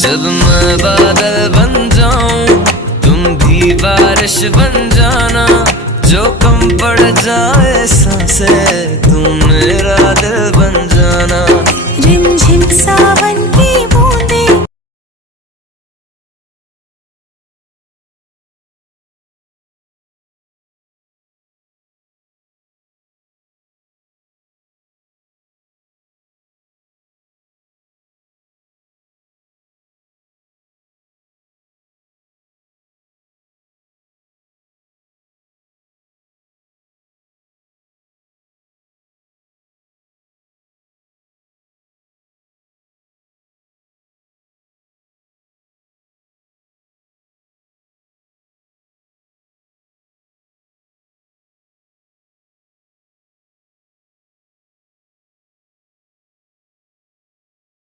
जब मैं बादल बन जाऊं तुम भी बारिश बन जाना, जो कम पड़ जाए सांसें तुम मेरा दिल बन जाना। रिमझिम सावन